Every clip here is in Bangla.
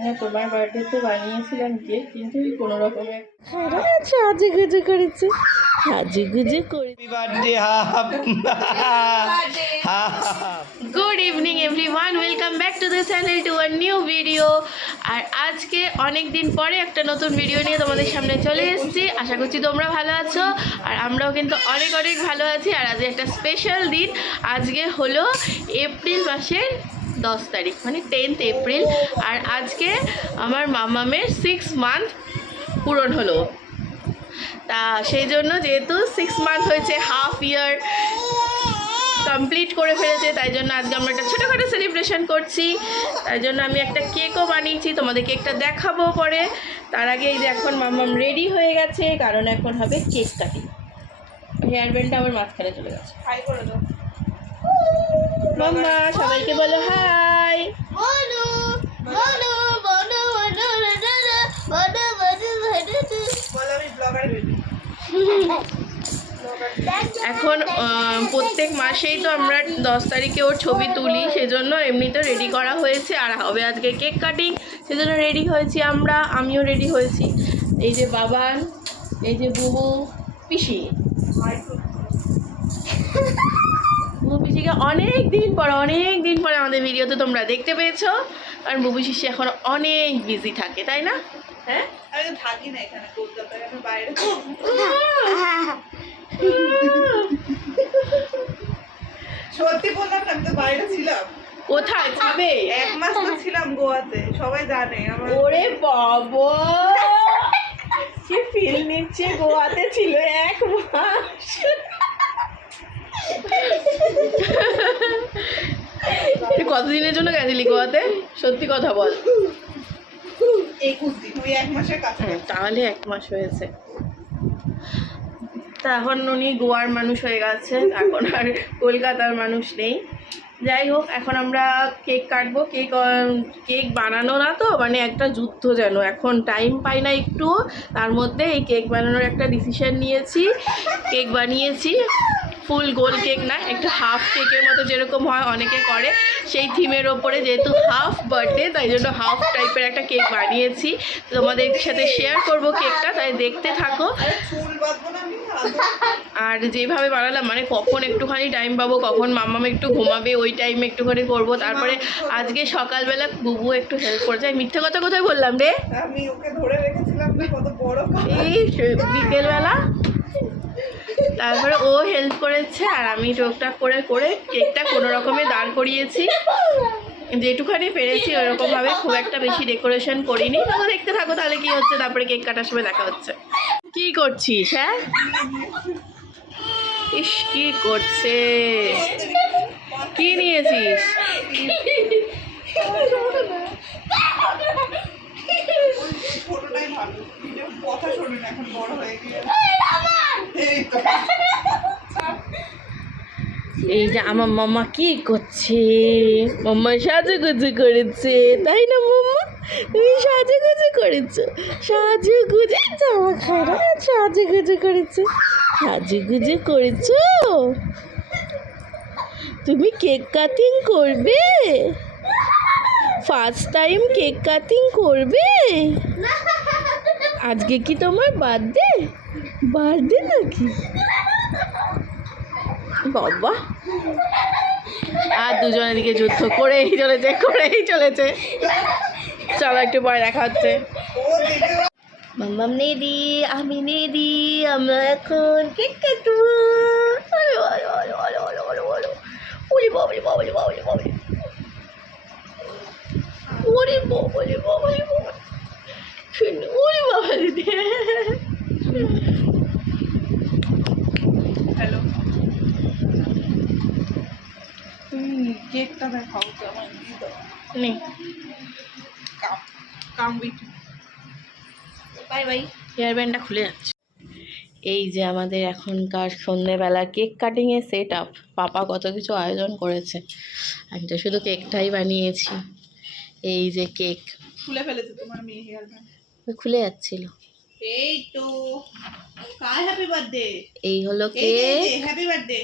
হ্যাঁ তোমার বার্থডেতে বানিয়েছিলাম কেক কিন্তু কোনো রকমে সাজে গুজে করেছে। সাজে গুজে করে birthday good evening everyone welcome back to the channel to a new video আর আজকে অনেক দিন পরে একটা নতুন ভিডিও নিয়ে তোমাদের সামনে চলে এসেছি। আশা করছি তোমরা ভালো আছো। আর আমরাও কিন্তু অনেক অনেক ভালো আছি। আর আজকে একটা স্পেশাল দিন। আজকে হলো এপ্রিল মাসের দশ তারিখ মানে টেন্থ এপ্রিল আর আজকে আমার মামামের সিক্স মান্থ পূরণ হলো। তা সেই জন্য যেহেতু সিক্স মান্থ হয়েছে হাফ ইয়ার কমপ্লিট করে ফেলেছে, তাই জন্য আজকে আমরা একটা ছোটোখাটো সেলিব্রেশন করছি। তাই জন্য আমি একটা কেকও বানিয়েছি তোমাদের কেকটা দেখাবো পরে। তার আগে এই যে এখন মামাম রেডি হয়ে গেছে, কারণ এখন হবে কেক কাটিং হেয়ার ব্যান্ডটা আমার মাঝখানে চলে গেছে। করে দাও। মাম্মা সবাইকে বলো হাই। বলো বলো বলো বলো বলো এখন প্রত্যেক মাসেই তো আমরা দশ তারিখে ওর ছবি তুলি সেজন্য এমনিতে রেডি করা হয়েছে আর হবে আজকে কেক কাটিং সেজন্য রেডি হয়েছি আমরা আমিও রেডি হয়েছি। এই যে বাবান এই যে বুবু পিসি। বুবু পিসিকে অনেক দিন পরে অনেক দিন পরে আমাদের ভিডিওতে তোমরা দেখতে পেয়েছ। কারণ বুবু শিশি এখন অনেক বিজি থাকে তাই না? হ্যাঁ? আমি থাকি না এখানে কলকাতায় আমি বাইরে। সত্যি বললাম আমি তো বাইরে ছিলাম। কোথায় খাবে এক মাস তো ছিলাম গোয়াতে সবাই জানে আমার। ওরে বাবা! সে ফিল নিচ্ছে গোয়াতে ছিল এক মাস। তুই কতদিনের জন্য গেছিলি গোয়াতে? সত্যি কথা বল। হুম, তাহলে এক মাস হয়েছে। তা এখন উনি গোয়ার মানুষ হয়ে গেছে এখন আর কলকাতার মানুষ নেই। যাই হোক এখন আমরা কেক কাটবো। কেক কেক বানানো না তো মানে একটা যুদ্ধ যেন। এখন টাইম পাই না একটু তার মধ্যে এই কেক বানানোর একটা ডিসিশন নিয়েছি। কেক বানিয়েছি। ফুল গোল কেক না একটু হাফ কেকের মতো যেরকম হয় অনেকে করে সেই থিমের ওপরে যেহেতু হাফ বার্থডে তাই জন্য হাফ টাইপের একটা কেক বানিয়েছি। তোমাদের সাথে শেয়ার করব কেকটা তাই দেখতে থাকো। আরে যেভাবে বানালাম মানে কখন একটুখানি টাইম পাবো কখন মাম্মাম একটু ঘুমাবে ওই টাইমে একটুখানি করব। তারপরে আজকে সকালবেলা বুবু একটু হেল্প করেছে। আমি মিথ্যে কথা কোথায় বললাম রে? আমি ওকে ধরে রেখেছিলাম না কত বড় এই বিকেলবেলা তারপরে ও হেল্প করেছে আর আমি টুকটাক করে করে কেকটা কোনো রকমে দাঁড় করিয়েছি। যেটুখানি পেরেছি ওরকমভাবে খুব একটা বেশি ডেকোরেশন করিনি। তবে দেখতে থাকো তাহলে কি হচ্ছে, তারপরে কেক কাটার সময় দেখা হচ্ছে। কি করছিস হ্যাঁ? ইস, কি করছে? কি নিয়েছিস? কথা শোনে না, এখন বড় হয়ে গিয়ে। এই যে আমার মামা কি করছে? মাম্মা সাজুগুজু করেছে। তাই না মাম্মা তুমি সাজুগুজু করেছ? সাজুগুজু জামা খারাপ সাজুগুজু করেছ। সাজুগুজু করেছ? তুমি কেক কাটিং করবে? ফার্স্ট টাইম কেক কাটিং করবে? আজকে কি তোমার বার্থডে বার্থডে নাকি? বাবা। আর দুজনের দিকে যুদ্ধ করেই চলেছে করেই চলেছে। চলো একটু পরে দেখা হচ্ছে। মাম্মাম নেদি আমি নেদি আমরা এখন কেক কাটবো ওরে বাবরে বাবরে বাবরে বাবরে। ওরে বাবরে বাবরে শুনো ওরে হ্যালো তুমি কেকটা দেখাও তো আমার দিয়ে দাও নে। কাম কাম বিটি। Bye bye. হেয়ার ব্যান্ডটা খুলে যাচ্ছে। এই যে আমাদের এখনকার সন্ধেবেলা কেক কাটিংয়ের সেট আপ পাপা কত কিছু আয়োজন করেছে। আমি তো শুধু কেকটাই বানিয়েছি। এই যে কেক। খুলে ফেলেছে তোমার মেয়ে হেয়ার ব্যান্ড। খুলে যাচ্ছিল। এই তো কার হ্যাপি বার্থডে এই হলো কেক। হ্যাপি বার্থডে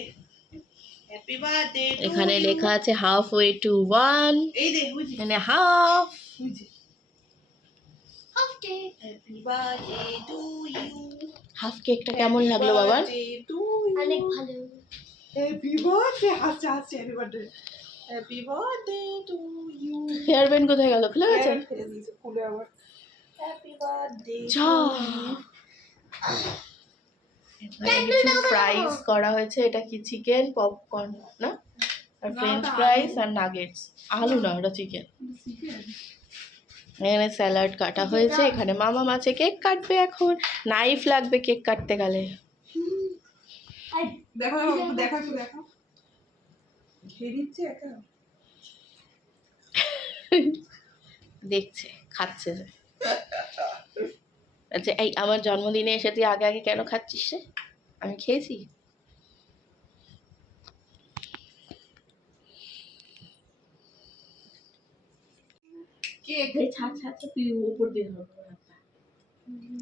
এখানে লেখা আছে হাফ ওয়ে টু ওয়ান মানে হাফ বুঝি happy birthday to you half কেকটা কেমন লাগল বাবার? টু অনেক ভালো। হেয়ার ব্যান্ড কোথায় গেল? খুলে গেছে? খুলে আবার। হ্যাপি বার্থডে যা। এখানে কিছু ফ্রাইস করা হয়েছে এটা কি চিকেন পপকর্ন না? আর ফ্রেঞ্চ ফ্রাইস আর নাগেটস আলু না ওটা চিকেন এখানে স্যালাড কাটা হয়েছে এখানে মামা মাছে কেক কাটবে এখন। নাইফ লাগবে কেক কাটতে গেলে। দেখো দেখো একটু দেখো খেয়ে দিচ্ছে একা? দেখছে খাচ্ছে। যে। আচ্ছা এই আমার জন্মদিনে এসে তুই আগে আগে কেন খাচ্ছিস রে? আমি খেয়েছি।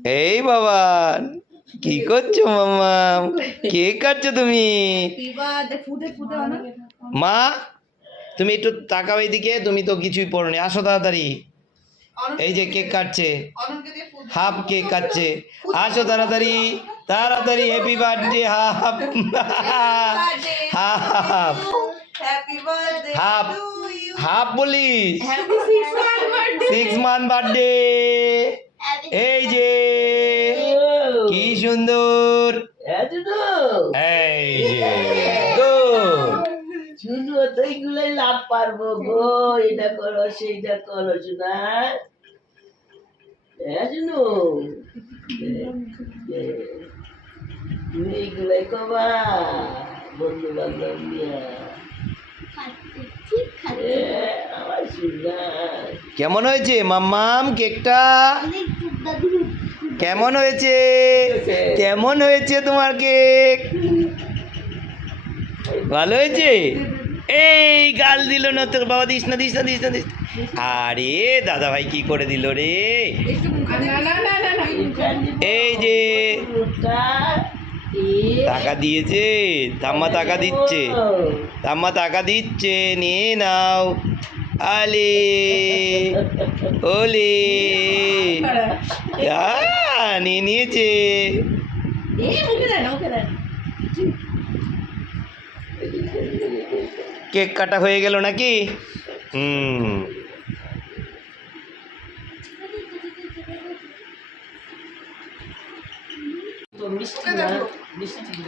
এই বাবা কি করছ মামা কে কাটছো তুমি? মা তুমি একটু তাকাও এইদিকে তুমি তো কিছুই পড়নি। আসো তাড়াতাড়ি। এই যে কেক কাটছে। হাফ কেক কাটছে। আসো তাড়াতাড়ি তাড়াতাড়ি হ্যাপি বার্থডে হাফ। হাফ। হ্যাপি হাফ। হাফ বলিস সিক্স মান বার্থডে এই যে। কি সুন্দর। এই যে. শুধু ওইগুলোই লাভ পারব গো এটা করো সেইটা করো শোনা হ্যাঁ? শুনু? তুমি এইগুলাই কবা বন্ধু বান্ধব নিয়ে শুনা কেমন হয়েছে? মাম্মাম কেকটা? কেমন হয়েছে। কেমন হয়েছে তোমার কেক? ভালো হয়েছে? এই গাল দিল না তোর বাবা, দিস না দিস না দিস না, দিস আরে দাদা ভাই কি করে দিল রে? এই যে টাকা দিয়েছে ঠাম্মা টাকা দিচ্ছে তাম্মা টাকা দিচ্ছে, নিয়ে নাও। আলে, ওলে। নিয়ে নিয়েছে। কেক কাটা হয়ে গেল নাকি? হুম।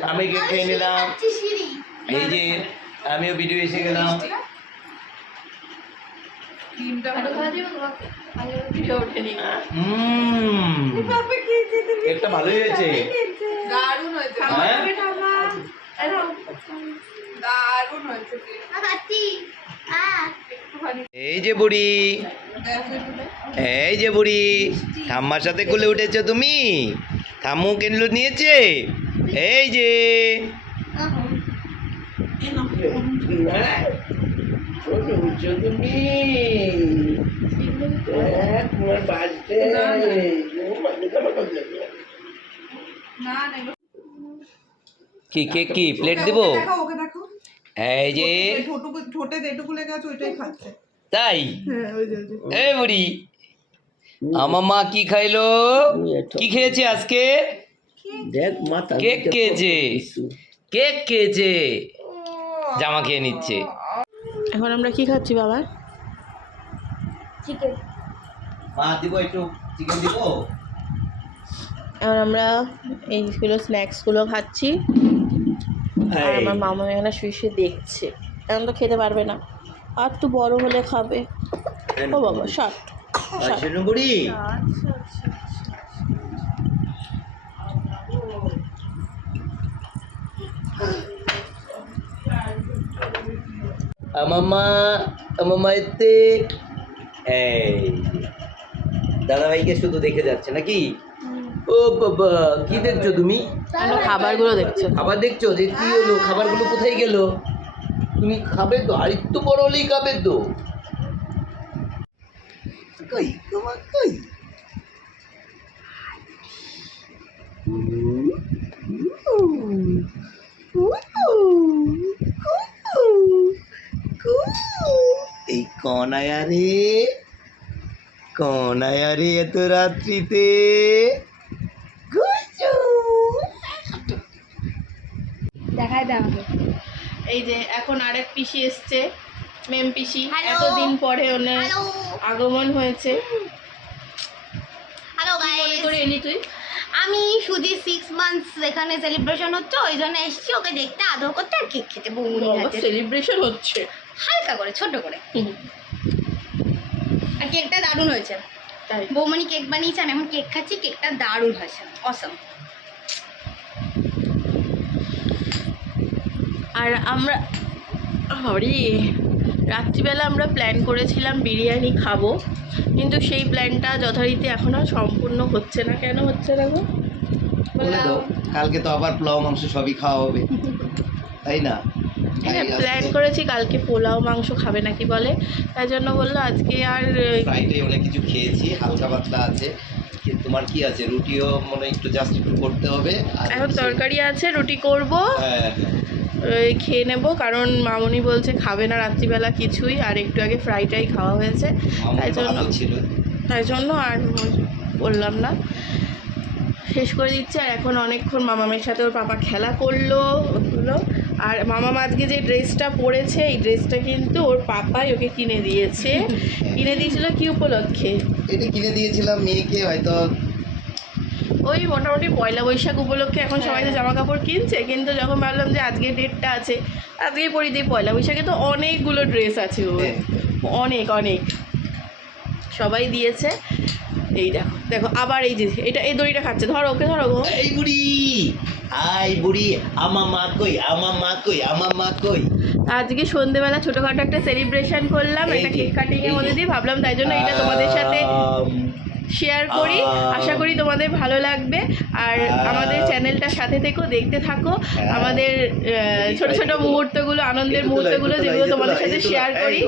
আমি কেক খেয়ে নিলাম। এই যে আমিও ভিডিও এসে গেলাম। তিনটা হুম। কেকটা ভালোই হয়েছে। দারুণ হয়েছে। হ্যাঁ? দারুণ হয়েছে এই যে বুড়ি। এই যে বুড়ি। ঠাম্মার সাথে কোলে উঠেছো তুমি? ঠাম্মু কেনলো নিয়েছে? এই যে। কি কে কি? প্লেট দিব? এই যে ঠোঁটুকু ঠোঁটে যেটুকু লেগে আছে ওইটাই খাচ্ছে। তাই? হ্যাঁ। এই বুড়ি আমার মা কি খাইলো? কি খেয়েছে আজকে? দেখ মাথা কেক খেয়েছে। কেক খেয়েছে। জামা খেয়ে নিচ্ছে। এখন আমরা কি খাচ্ছি বাবা? মা দিব একটু চিকেন দিব? এখন আমরা এইগুলো স্ন্যাক্সগুলো খাচ্ছি। আর আমার মামা এখানে শুয়ে শুয়ে দেখছে। এখন তো খেতে পারবে না। আর একটু বড় হলে খাবে। ও বাবা এতে এই দাদা ভাইকে শুধু দেখে যাচ্ছে নাকি? ও কি দেখছ তুমি? খাবারগুলো দেখছ। খাবার দেখছ? যে কি হলো? খাবারগুলো কোথায় গেল? তুমি খাবে তো? আর একটু বড় হলেই খাবে তো। এই কনায়ারে কনায়ারে রে? রে এত রাত্রিতে? এই যে এখন আরেক পিসি এসছে মেম পিসি। এতদিন পরে ওনার আগমন হয়েছে। হ্যালো মনে করে এলি তুই? আমি সুদি সিক্স মান্থস এখানে সেলিব্রেশন হচ্ছে ওই জন্য এসেছি ওকে দেখতে আদর করতে আর কেক খেতে বৌমনি হাতে সেলিব্রেশন হচ্ছে। হালকা করে ছোট করে। আর কেকটা দারুণ হয়েছে। তাই। বৌমনি কেক বানিয়েছে আমি এখন কেক খাচ্ছি কেকটা দারুণ হয়েছে। অসম আর আমরা হরি রাত্রিবেলা আমরা প্ল্যান করেছিলাম বিরিয়ানি খাব কিন্তু সেই প্ল্যানটা যথারীতি এখনও সম্পূর্ণ হচ্ছে না। কেন হচ্ছে না গো? বলে দাও কালকে তো আবার পোলাও মাংস সবই খাওয়া হবে। তাই না? হ্যাঁ প্ল্যান করেছি কালকে পোলাও মাংস খাবে নাকি বলে। তাই জন্য বলল আজকে আর ফ্রাইডে অনেক কিছু খেয়েছি হালকা পাতলা আছে। তোমার কি আছে? রুটিও মনে হয় একটু জাস্ট একটু করতে হবে। এখন তরকারি আছে রুটি করব। হ্যাঁ ওই খেয়ে নেব কারণ মামনি বলছে খাবে না রাত্রিবেলা কিছুই আর একটু আগে ফ্রাইটাই খাওয়া হয়েছে। তাই জন্য তাই জন্য আর বললাম না। শেষ করে দিচ্ছে আর এখন অনেকক্ষণ মামামের সাথে ওর পাপা খেলা করল ওগুলো। আর মামাম আজকে যে ড্রেসটা পরেছে এই ড্রেসটা কিন্তু ওর পাপাই ওকে কিনে দিয়েছে। কিনে দিয়েছিল কি উপলক্ষে? এটা কিনে দিয়েছিলাম মেয়েকে হয়তো ওই মোটামুটি পয়লা বৈশাখ উপলক্ষে এখন সবাই তো জামা কাপড় কিনছে কিন্তু যখন ভাবলাম যে আজকে ডেটটা আছে আজকেই পরি দিই পয়লা বৈশাখে তো অনেকগুলো ড্রেস আছে ওর। হ্যাঁ। অনেক অনেক। সবাই দিয়েছে। এই দেখো দেখো আবার এই যে এটা এই দড়িটা খাচ্ছে। ধরো ওকে ধরো গো। এই বুড়ি আই বুড়ি আমা মা কই আমা মা কই আমা মা কই। আজকে সন্ধেবেলা ছোটখাটো একটা সেলিব্রেশন করলাম একটা কেক কাটিং এর মধ্যে দিয়ে ভাবলাম তাই জন্য এটা তোমাদের সাথে শেয়ার করি। আশা করি তোমাদের ভালো লাগবে। আর আমাদের চ্যানেলটার সাথে থেকো দেখতে থাকো। হ্যাঁ। আমাদের ছোট ছোট মুহূর্তগুলো আনন্দের মুহূর্তগুলো যেগুলো তোমাদের সাথে শেয়ার করি।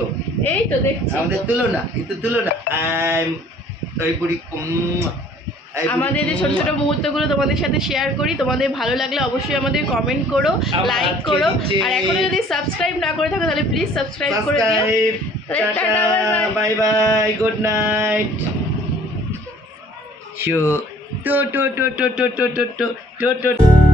এই তো দেখছি। আমাদের বুড়ি, আমাদের যে ছোট ছোট মুহূর্তগুলো তোমাদের সাথে শেয়ার করি তোমাদের ভালো লাগলে অবশ্যই আমাদের কমেন্ট করো লাইক করো। আর এখনও যদি সাবস্ক্রাইব না করে থাকো তাহলে প্লিজ সাবস্ক্রাইব করে দিও। বাই বাই গুড টাটা, bye bye. Bye bye good night show টো টো টো টো টো টো টো টো টো